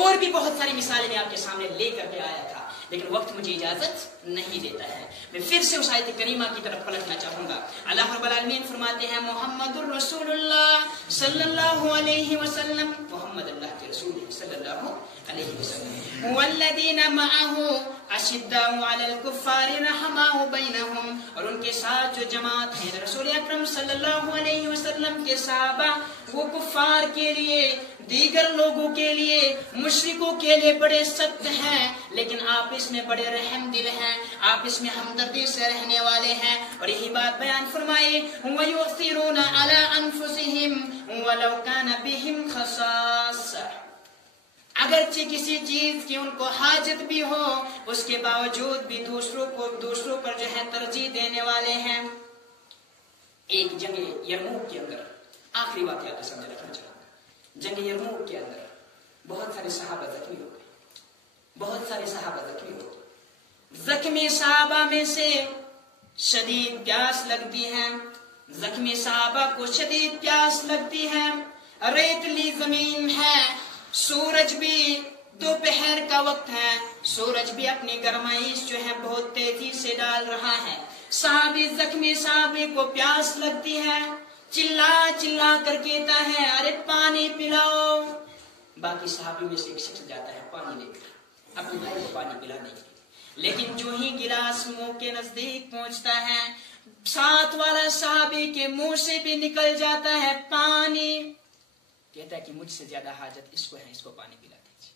اور بھی بہت ساری مثالیں میں آپ کے سامنے لے کر کے آیا تھا، لیکن وقت مجھے اجازت نہیں دیتا ہے۔ میں پھر سے اس آیت کریمہ کی طرف پلٹنا چاہوں گا۔ اللہ رب العالمین فرماتے ہیں محمد الرسول اللہ صلی اللہ علیہ وسلم، محمد اللہ کے رسول صلی اللہ علیہ وسلم، والذین معہ اشداء علی الکفار رحماء بینہم، اور ان کے ساتھ جو جماعت ہے رسول اکرم صلی اللہ علیہ وسلم کے صحابہ، وہ کفار کے لیے، دیگر لوگوں کے لیے، مشرکوں کے لیے بڑے سخت ہیں، لیکن آپ اس میں بڑے رحم دل ہیں، آپ اس میں ہمدردی سے رہنے والے ہیں۔ اور یہی بات بیان فرمائے وَيُؤْثِرُونَ عَلَىٰ أَنفُسِهِمْ وَلَوْ كَانَ بِهِمْ خَصَاصَةٌ، اگرچہ کسی چیز کی ان کو حاجت بھی ہو، اس کے باوجود بھی دوسروں پر جو ہے ترجیح دینے والے ہیں۔ ایک جنگ یرموک کے اندر آخری واقعہ کا سمجھ رکھنا چاہوں گا۔ جنگ یرموک کے اندر بہت سارے صحابہ زخمی ہو گئے، زخمی صحابہ میں سے شدید پیاس لگتی ہے، زخمی صحابہ کو شدید پیاس لگتی ہے، ریتلی زمین ہے، سورج بھی دوپہر کا وقت ہے، سورج بھی اپنی گرمائش جو ہے بہت تیزی سے ڈال رہا ہے، زخمی صحابی کو پیاس لگتی ہے، چلا کر کہتا ہے ارے پانی پلاؤ۔ باقی صحابی میں سے ایک شخص جاتا ہے پانی لے کر اپنے بھائی کو پانی پلانے کے لیے، لیکن جو ہی گلاس منہ کے نزدیک پہنچتا ہے، ساتھ والا صحابی کے منہ سے بھی نکل جاتا ہے پانی، کہتا ہے کہ مجھ سے زیادہ حاجت اس کو ہے، اس کو پانی پلا دیجیے۔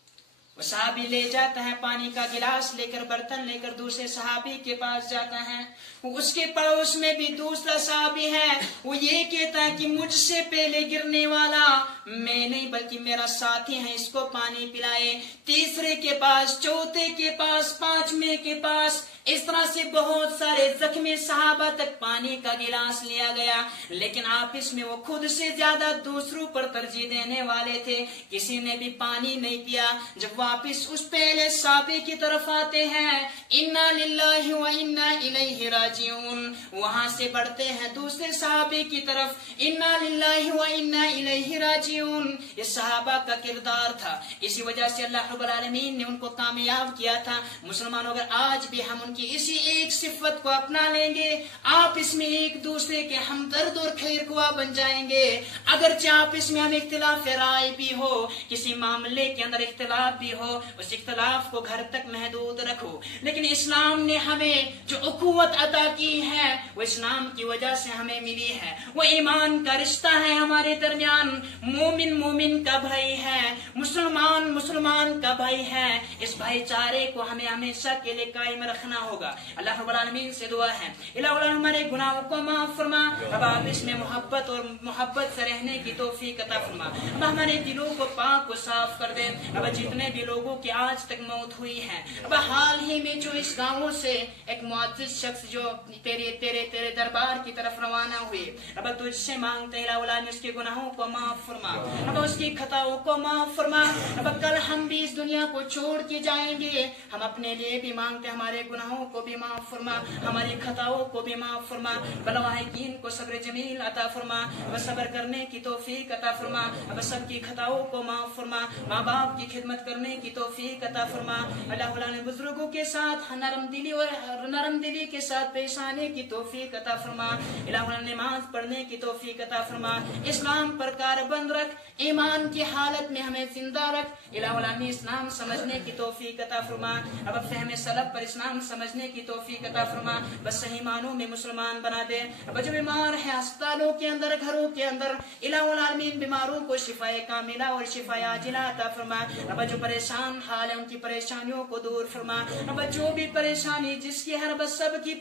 وہ صحابی لے جاتا ہے پانی کا گلاس لے کر، برتن لے کر دوسرے صحابی کے پاس جاتا ہے، اس کے پڑوس میں بھی دوسرا صحابی ہے، وہ یہ کہتا ہے کہ مجھ سے پہلے گرنے والا میں نہیں بلکہ میرا ساتھی ہے، اس کو پانی پلائے۔ تیسرے کے پاس، چوتھے کے پاس، پانچویں کے پاس، اس طرح سے بہت سارے زخمی صحابہ تک پانی کا گلاس لیا گیا، لیکن آپس میں وہ خود سے زیادہ دوسروں پر ترجیح دینے والے تھے، کسی نے بھی پانی نہیں پیا۔ جب واپس اس پہلے صحابی کی طرف آتے ہیں، انا للہ و انا الیہ راجعون، وہاں سے بڑھتے ہیں دوسرے صحابی کی طرف، انا للہ و انا الیہ راجعون۔ یہ صحابہ کا کردار تھا، اسی وجہ سے اللہ رب العالمین نے ان کو کامیاب کیا تھا۔ مسلمانوں اگر آج بھی ہم ان کی اسی ایک صفت کو اپنا لیں گے، آپ اس میں ایک دوسرے کے ہمدرد اور خیر خواہ بن جائیں گے۔ اگرچہ آپ اس میں ہم اختلاف رائے بھی ہو، کسی معاملے کے اندر اختلاف بھی ہو، اس اختلاف کو گھر تک محدود رکھو، لیکن اسلام نے ہمیں جو اخوت عطا کی ہے وہ اسلام کی وجہ سے ہمیں ملی ہے، وہ ایمان کا رشتہ ہے ہمارے درمیان، مومن مومن کا بھائی ہے، مسلمان مسلمان کا بھائی ہے، اس بھائی چارے کو ہمیں ہمیشہ کے لیے قائم رکھنا ہوگا۔ اللہ رب العالمین سے دعا ہے الہ الا ہمارے گناہوں کو معاف فرما، اب آپ اس میں محبت اور محبت سے رہنے کی توفیق عطا فرما، اب ہمارے دلوں کو پاک و صاف کر دے۔ اب جتنے بھی لوگوں کی آج تک موت ہوئی ہے، اب حال ہی میں جو اس گاؤں سے ایک معزز شخص جو تیرے دربار کی طرف روانہ ہوئے، اب تجھ سے مانگتے الہ العالمین اس کے گناہوں کو معاف فرما، اب اس کی خطاؤں کو معاف فرما۔ اب کل ہم بھی اس دنیا کو چھوڑ کے جائیں گے، ہم اپنے لیے بھی مانگتے ہمارے گناہوں کو بھی معاف فرما، ہماری خطاؤں کو بھی معاف فرما، بلواحقین کو صبر جمیل عطا فرما، اب صبر کرنے کی توفیق عطا فرما، اب سب کی خطاؤں کو معاف فرما، ماں باپ کی خدمت کرنے کی توفیق عطا فرما۔ اللہ نے بزرگوں کے ساتھ نرم دلی کے ساتھ پیش آنے کی توفیق عطا فرما، اللہ نماز پڑھنے کی توفیق عطا فرما، اسلام پر کاربند رکھ، ایمان کی حالت میں ہمیں زندہ رکھ، الہ العالمین اسلام سمجھنے کی توفیق عطا فرما، اب فہم سلف پر اسلام سمجھنے کی توفیق عطا فرما، بس صحیح معنوں میں مسلمان بنا دے۔ اب جو بیمار ہیں ہسپتالوں کے اندر، گھروں کے اندر، الہ العالمین بیماروں کو شفا کاملہ اور شفا عاجلہ عطا فرما، اب جو پریشان حال ہے ان کی پریشانیوں کو دور فرما، اب جو بھی پریشانی جس کی ہر بس سب کی